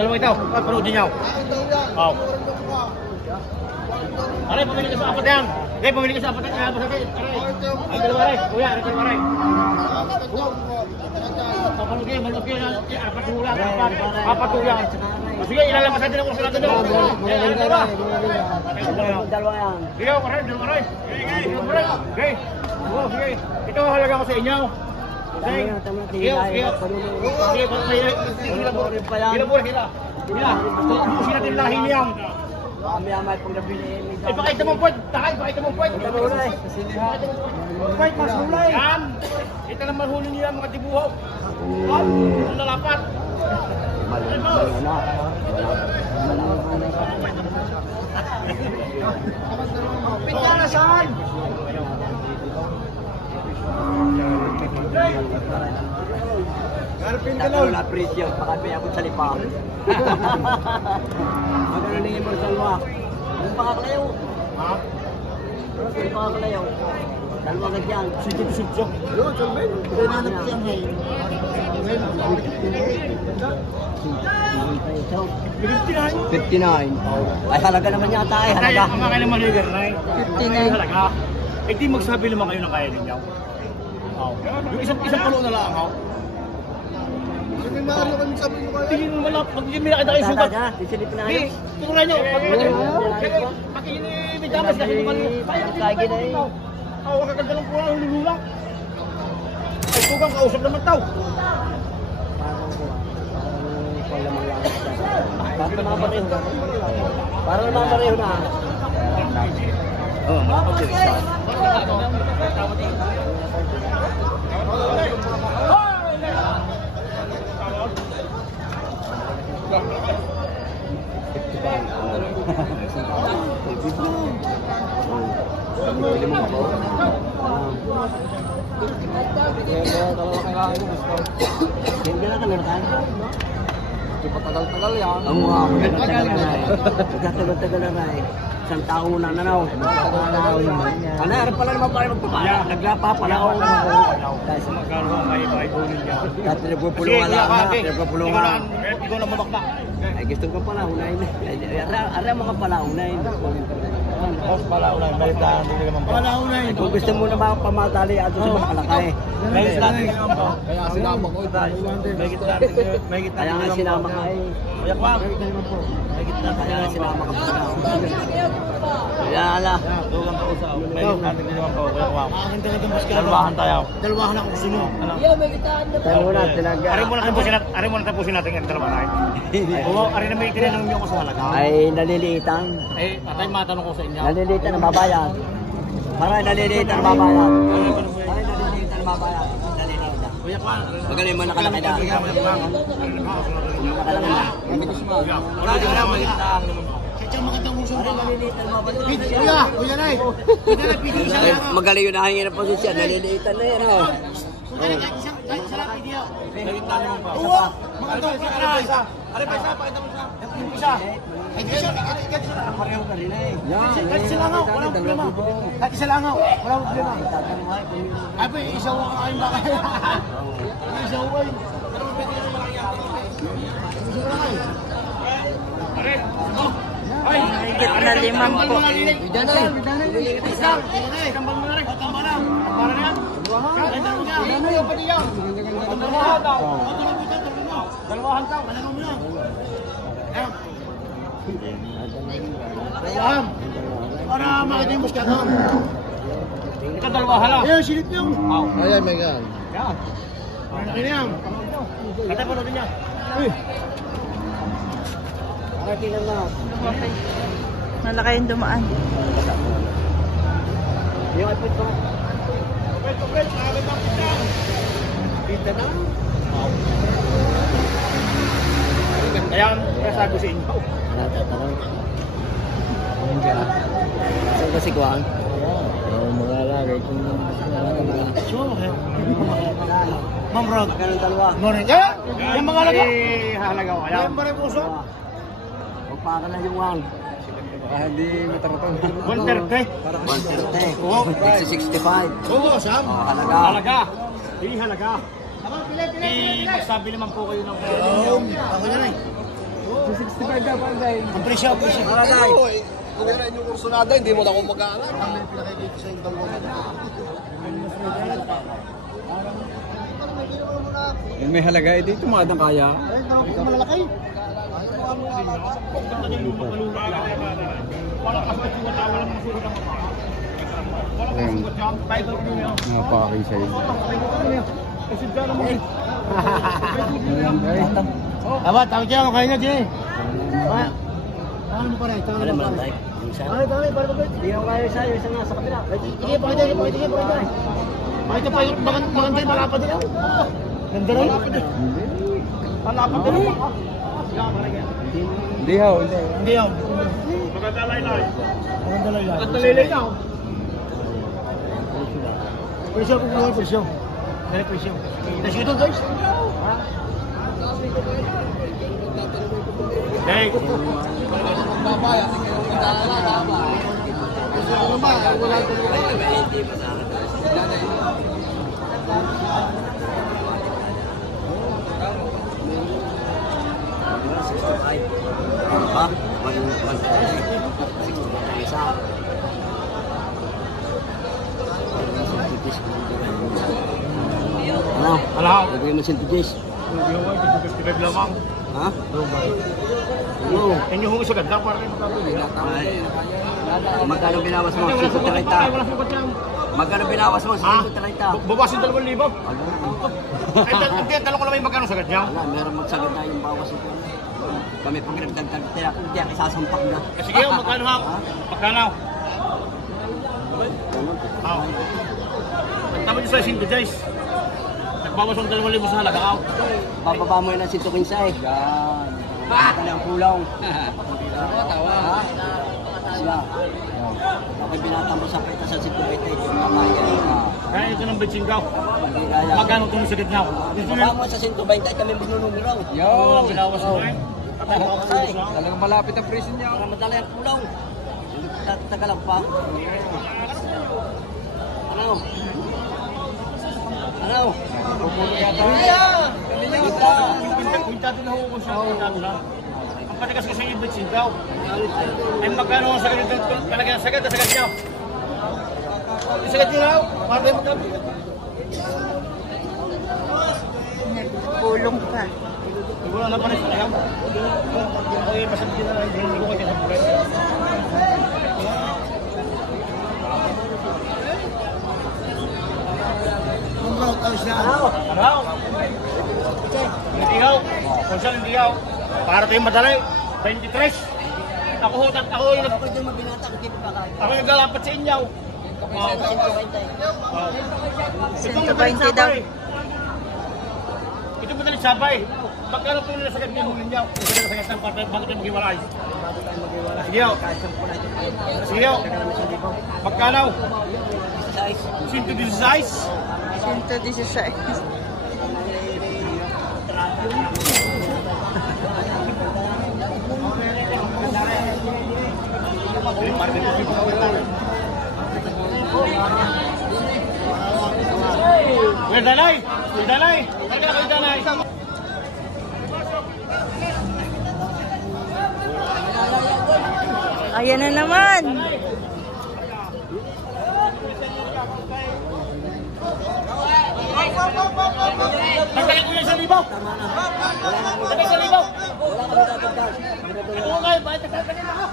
dalawa ito. Panoodin niyo. Oh. Aray, pamili ka sa apat yan. Okay, pamili ka sa apat yan. Aray, ay dalawa rin. Kuya, aray, dalawa rin. Papanog yan, malok yan. Apat tulang, apat tulang. Sige, ilalabas natin ang kurso natin doon. Dalawa yan. Sige, aray, dalawa rin. Okay. Sige, ito halaga ko sa inyo. Okay. Sige. Ubusin natin lahi niyan. May pagdabili. Ipakita mo puwet. Ipakita mo puwet. Puwet, mas hulay. Yan. Ito naman huli niya mga dibuhaw. Ang lalapat. Pintana saan? Garpin ka lang. Wala presyo. Baka may akong salipa. Magkano ningin mo sa salwa? Yung pakakalayaw. Ha? Yung pakakalayaw. Dalwa ka dyan. Sudyo. Yun, salbay. Pinanap siyang hay. 59. Ay, halaga naman yata ay halaga. Kaya mga naman ligar na eh. 59. Halaga. Eh di magsabi naman kayo ng kaya ninyo. Yung isang palo na lang ako. May maano kami sabi nyo kayo? Tingin mo lang, pag hindi may nakita kayo sugat. Isilip na Hindi, tutunan nyo. Pag may damas kasi naman Kagi na eh. Huwag kaganda lang po ang lululang. Ay, tugang kausap naman tao. Parang naman pareho na. Parang naman pareho na. Oo, makapag-dirisa. Hindi na kami nakain. Patagal-tagal yan. Ang mga magkatagal-tagal na eh. Isang taon na nanaw. Ano, harap pala naman pala magpapala. Naglapa pala ako. Kasi magkano may bunin niya. Dati nagpupulungan lang. Nagpupulungan. Ikaw na mabakbak. Ay, gusto ko pala unahin. Ara mga pala unahin. Boss pala unay, may daan din naman po. Pala unay. Kung gusto mo na pamatali ato sa mga kalakay. May natin naman po. Kaya sinama ko. May kita Kaya nga sinama ka eh. Kuya Kwang. May kita Kaya nga sinama ka pala. Kaya ala. Tugang kausap. May kita natin naman po. Kuya Kwang. Akin talaga mas karo. Dalawahan tayo. Dalawahan ako gusto mo. Tayo muna, tinaga. Ari mo na tapusin natin ang dalawa na. Oo, ari na may tinanong niyo ako sa halaga. Ay, naliliitan. Eh, patay matanong ko sa inyo. Naliliitan na babayad. Maray naliliitan na babayad. Maray naliliitan na babayad. Naliliitan. Kuya Kwang. Magaling mo nakalaki na. Nakalaki na. Wala din lang may kita. Kuya Nay. Magaling yun nahingin na posisyon. Naliliitan na yan. Oo, magandang pagkakas. Ari pa isa, pakita mo isa. Yung isa. Ay, isa. Pareho ka rin eh. Kahit isa langaw, walang problema. Kahit isa langaw, walang problema. Ay, pa, isa ko kain ba kayo? Isa ko kayo. Pare, ano? Ay, Higit na 5 po. Bidanay. Isang. Kambal mo na rin. Tama na. Para na yan. Bidanay yung pati yan. Dalawahan daw. Dalawahan daw. Dalawahan mo yan. Dalawahan. Para makita yung muskatan. Ito dalawahan lang. Ayan, silip niyo. Ayan, may gan. Yan. Malaki na yan. Katay po natin yan. Malaki na nga. Malaki yung dumaan. Yung ipit ko. Pupet, nakabit ang pita. Pita na. Ayan, kaya sabi sa inyo. Natatanong. Saan kasi kuhaan? Mga lagay kung Ma'am Rod. Magkano dalawa? Morning. Yung mga halaga. Halaga ko. Ayan. Yung puso. Huwag pa ka na yung wang. hindi matarapang. 130. 130. Oo. 65. Oo, Sam. Halaga. Halaga. Hindi halaga. Sabi naman po kayo ng Ako na rin. Ang presyo, presyo. Oo, eh. Kung yan yung kursunada, hindi mo na akong mag-aaral. Ang may pinakikita sa yung dalawa. Yung may halaga, ito yung tumadang kaya. Ay, hindi ka malalaki. Ayun, mga packing sa'yo. Ayan guys. Tama, tawag siya, kaya nga dyan eh. Ano mo pa rin? Alam mo lang tayo. Ay, dami, para ba? Hindi ako kaya sa'yo, isa nga sa kabila. Sige, pakita. Pakita pa yung maganda yung malapad din ako. Ganda rin. Malapad din ako. Hindi ho, hindi. Hindi ako. Maganda laylay. Maganda laylay na ako. Presyo, kung mga presyo. Kaya presyo. Presyo ito guys. Hey. Babaya, hindi kayo mag-aaral. Ano ba? Wala ko Ha? Isa. Ano? Ano? Lagay mo sintigis. Hindi ako, 55 lamang. Ha? Ano? Yan yung humus agad na para kayo magkabili. Ay. Magkano binawas mo? Wala 130. sukat yan. Magkano binawas mo? Ha? 130. Bubasin 2,000. Ano? Hindi, tanong ko lang yung magkano sagad niya. Wala, meron magsagot na yung bawas ito. Kami pag nagdagdag tira, hindi ako isasampak na. Sige, magkano ha? Magkano? Ha? Tama niyo sa Sinto Jace. Nagbawas ang 2,000 sa halaga ako. Bababa mo yun ang 115. Yan. Ito na ang kulong. Tawa. Ha? Sila. Bakit binata mo sa peta sa 120 ito yung kabayan. Kaya ito ng Betsingaw. Hindi kaya. Magkano ito ng sagad niya? Bababa mo sa 120 kami binunumiraw. Yo! Binawas mo eh. Talagang malapit ang presyo niya. Para madala yung kulong. Taga lang pa. Ano? Ano? Pupulo yata. Kuntado na ho siya. Kuntado na. Ang patigas kasi yung Betsingaw. Ay magkano ang sagad ito? Palagyan ang sagad niya. Yung sagad niya raw. Para tayo magkabili. Nagpulong pa. Wala na pa rin siya. Okay, masabi na lang. Hindi ko kaya sa buhay. Araw. Hindi kung saan hindi para tayong madalay. 23. Ako yung Ako din mabinata, hindi pa kaya. ako yung galapat sa inyo. Sa 120 daw. Ito mo dalit sabay. Magkano po nila sagad niya hulin niya? Kung saan sagad ng partay, bakit tayo maghiwalay? Sige ho. Sige ho. Magkano? 116. 116. Kuya Danay! Kuya Danay! Halika Kuya Danay! Ayan na naman. Magkaya Kuya sa libaw! Magkaya sa libaw! Wala kami tatagdag. Ano nga kayo? Bakit nagkakanin ako?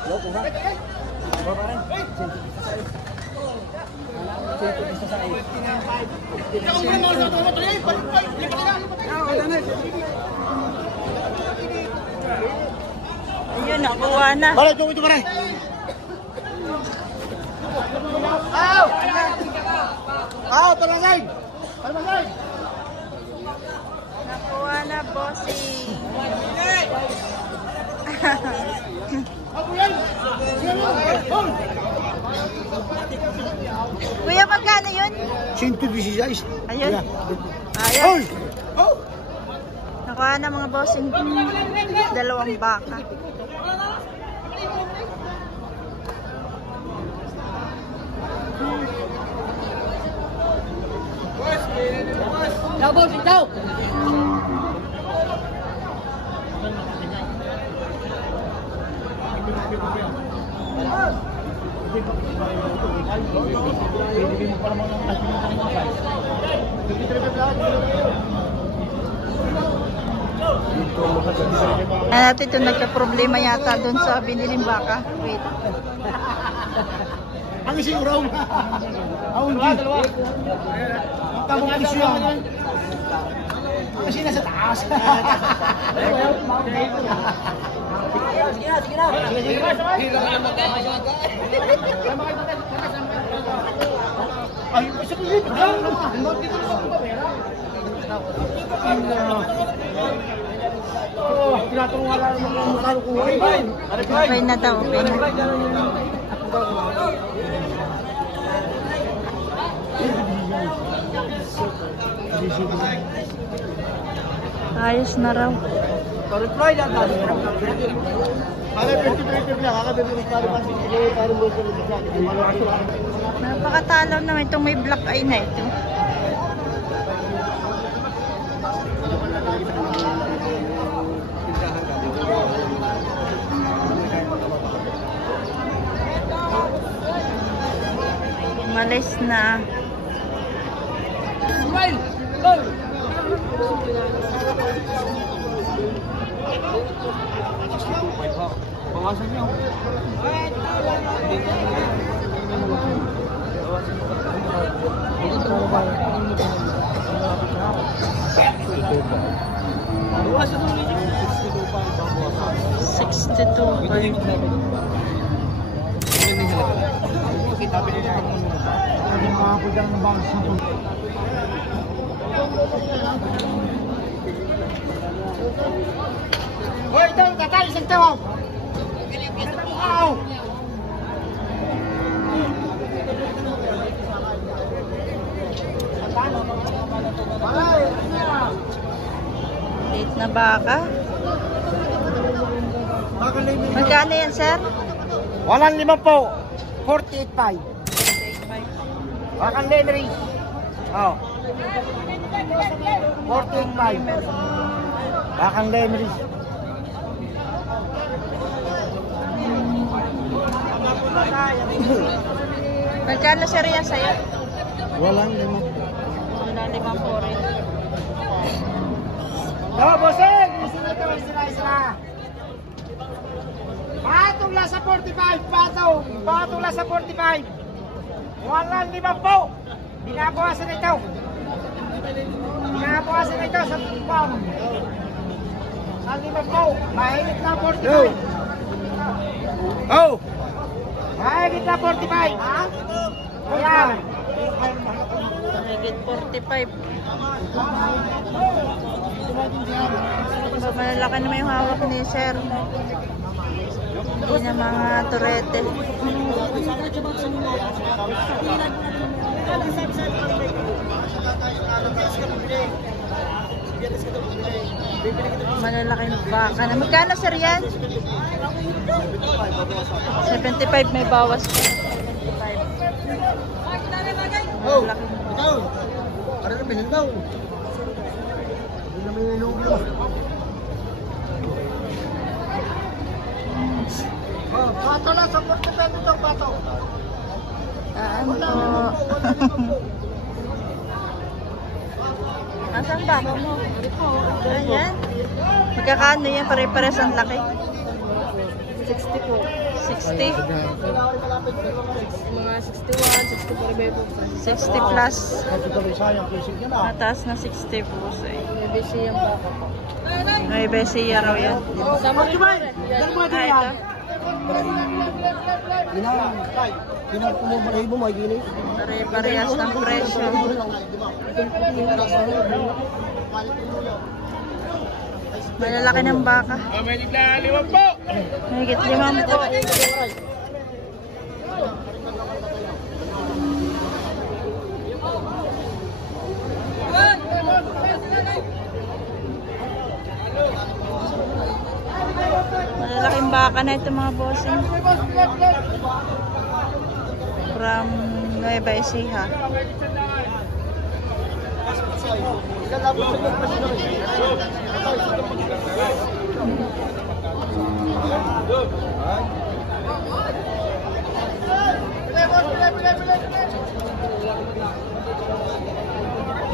Ayun, nakuha na. Pare, ito pare! Talanay! Talanay! Nakuha na, bossing. Kuya, magkano yun? 116. Ayun. Ayun. Hoy! Nakuha na mga bossing. 2 baka. Boss, ikaw! Natin ito nagka-problema yata doon sa biniling baka. Wait. Ang ising raw. Ang dalawa. Tamang isyo yan. Kasi nasa taas. Sige na. Ay, isa ko yun. Dito na ako ba, Vera? Tinatanong wala naman ang mukha ko. Okay na daw, okay na. Ayos na raw. Pa-reply lang tayo. Para 50-50 lang, kakabili ng pari pa para mo sa lugar. Napakatalaw naman itong may black eye na ito. Malis na. Bawasan niyo. Bawasan mo ninyo. 62. Kita pa nila ang mga pudang ng bangsa. Hoy, ito, tatay, isang tawa. Wow! Late na baka. Magkano yan, sir? 1,500 po. 48.5. Wakan Henry. Oh. 48.5. Wakan Henry. Magkano, sir, yan sa'yo? 1,500. Wala, 5 po rin. Oh, bossing! Isira. Patong lang sa 45, patong. Patong lang sa 45. 1,500 po. Binabawasan ito. Binabawasan ito sa pam. 1,500 po. Mahigit na 45. Oh! Mahigit na 45. Ha? Ayan. Higit 45. So, malalaki naman yung hawak ni sir. Hindi na mga turete. Malalaking baka na. Magkano, sir, yan? 75 may bawas. 75. Oh! Malaki. Ikaw! Para na bilhin daw. Hindi naman yung inuulo. Oh, pato lang sa 40 ito, pato. Ano po? Asan ba mo? Ayan. Magkakano yan? Pare-pares ang laki. 60 po. 60. Mga 61, 64 bebo. 60 plus. Ito tuloy sayang, kisig niya na. Mataas na 60 po. May busy yung baka po. May besiya raw yan. Sama rin po. Dahil mo din Ah, yan. ito. Pinag-umubarahin mo, may gini. Pare-parehas ng presyo. Malalaki ng baka. Mahigit na 5 po. Mahigit 5 po. Malalaking baka na ito mga bossing. From Nueva Ecija.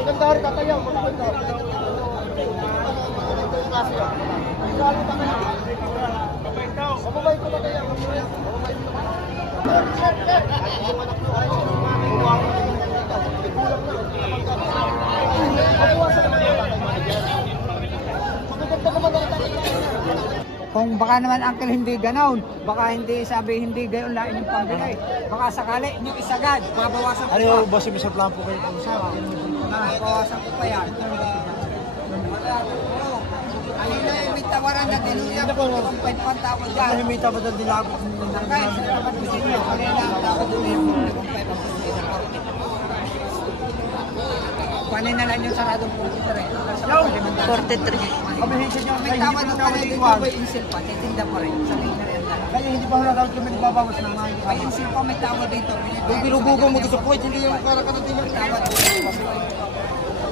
Ikandari tatayaw, magkakita. Kung baka naman uncle hindi ganaon, baka hindi sabi hindi gayon lain yung pambili. Baka sakali yung isagad, mabawasan ko pa. Boss, may sa plan po kayo kung saan. Mabawasan ko pa yan. Ayun na yung may tawaran na tinuyang kung pwede pang tawad ka. Mahimita ba dahil dilabot? Kaya salamat po sa inyo. Kanina ang tawad doon yung kung pwede pang kuhanin na lang yung saradong 43. 43. Kami hindi nyo, May tawad doon pa rin dito ba insil pa, titinda pa rin. Sa may na rin. kaya hindi pa nakawag kami nagbabawas ng mga May insil pa, may tawad dito. Kung binubugo mo gusto po, hindi yung karakarating yung Tawad dito.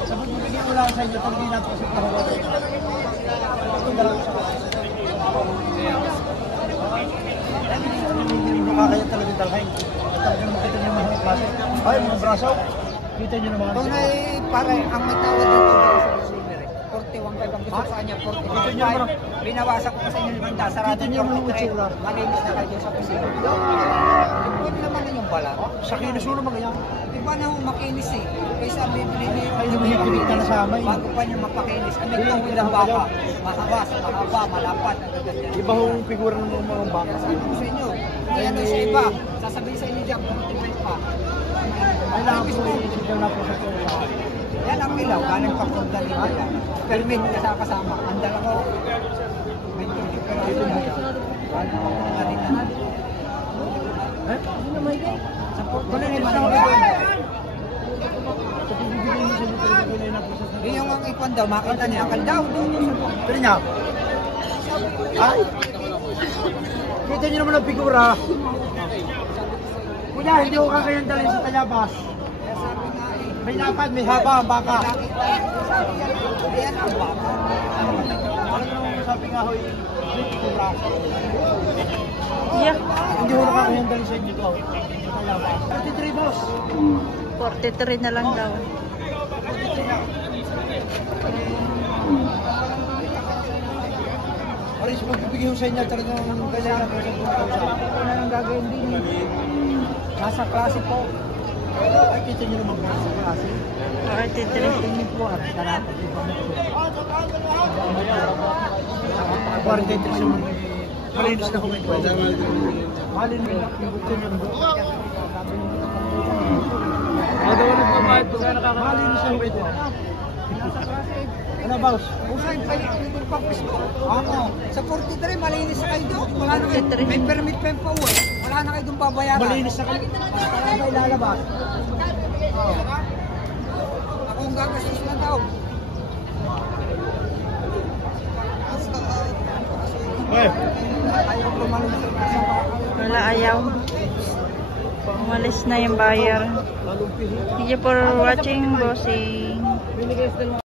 Sabi mo, bigyan ko lang sa inyo, pag di natin kasi kahawag. Hindi mo kakaya talaga dalhin. Talaga naman kita niyo mga klase. Ay, mga braso. Kita niyo naman. Kung may pare, ang may tawad dito sa receiver, 41.5 ang gusto sa kanya, 41.5. Binawasak ko sa inyo naman, sarado Kita niyo mga 43. utsura. Malinis na kayo sa receiver. Pwede naman na yung bala. Sa kinis mo naman kaya. Di ba na makinis eh? Kaysa bibili niyo Ay, lumihikilig na nasama eh. bago pa niyo mapakinis. Kami kung ilang baka, mahaba, mahaba, malapat, ang gaganda. Iba hong figura ng mga baka. Sabi ko sa inyo, kaya nung sa iba, sasabihin sa inyo dyan, 45 pa. Ay, lang po, isigaw na po sa kanya. Yan ang ilaw, galing papunta ni Mala. Permit ka kasama. Ang dala ko, may tubig ka rin. Galing papunta rin na. Eh? Hindi naman yan. Sa Porto na rin, Sa bibigyan mo sa inyo, bibigyan na po sa kanya. yung ang ikon daw, makita niya, akal daw. Pero niya. Ay! Kita niyo naman ang figura. Kuya, hindi ko kakayan dalhin sa Tayabas. Kaya sabi nga eh, May lapad, may haba ang baka. nakita, sabi yan, ayan ang baka. Sabi nga hoy, may figura. Yeah. Hindi ko nakakayan dalhin sa inyo to. Sa Tayabas. 43 boss. 43 na lang daw. Alis, magbibigay ko sa inyo talagang kailangan po sa 2,000. Ano nang gagawin din eh. Nasa klase po. Ay, kita niyo naman po sa klase. 43. Tingin po at darap. 43 siya mo. Malinis na kumay ko. Malinis na kumay ko. Malinis na kumay ko. Ano, boss? Usain pa yung papis ko. Ako. Sa 43, malinis na kayo doon. Wala na kayo. 43. May permit pa yung pauwi. Wala na kayo doon babayaran. Malinis na kayo. Basta lang kayo lalabas. Oh. Ako ang gagastos na daw. Hey. Ayaw tumalong sa mga. Wala, ayaw. Umalis na yung buyer. Thank you for watching, bossing.